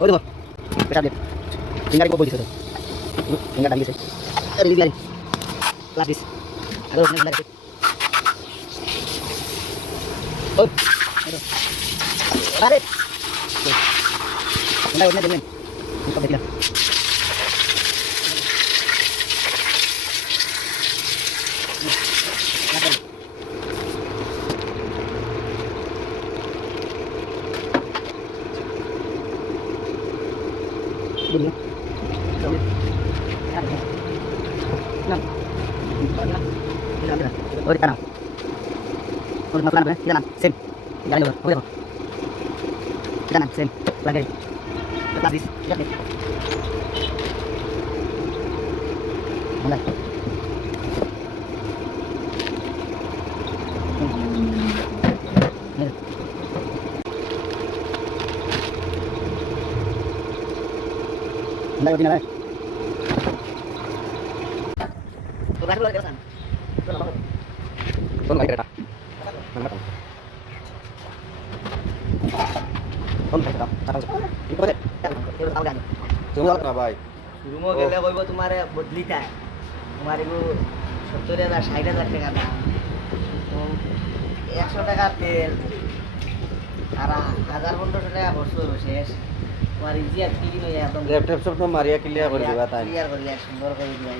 ওই দেখো পেশাব দে ফিঙ্গার কো বলছিস তো ফিঙ্গার দাঁড়িয়েছে আরে দিদি আরে ক্লাস দিস আরে ওখানে লাগে ও আরে ফিঙ্গার ওখানে দেন সব দেখিলাম Dulu. Enam. Oh, di kanan. Oh, di kanan, di kanan. Sim. Jalan dulu. Oh, di kanan, sim. Lagi. Lepas dis. Lihat nih. Mulai. Ini. Mulai udah mulai. Tugas dulu di sana. Itu lama. Tuh enggak kereta. Enggak tahu. Tuh enggak kereta. Sekarang itu aja. Itu tahu kan. Cuma না ভাই রুমো গেলে কইব তোমারে বদলিতা তোমারে গো 70,000 60,000 টাকা দাম 100 টাকা তেল আর 1000-1500 টাকা বস্তু শেষ তোমার ইজিয়া কি কিনো একদম ল্যাপটপ সব তো মারিয়া ক্লিয়ার করে দিবা তাই ক্লিয়ার করে সুন্দর করে দিবা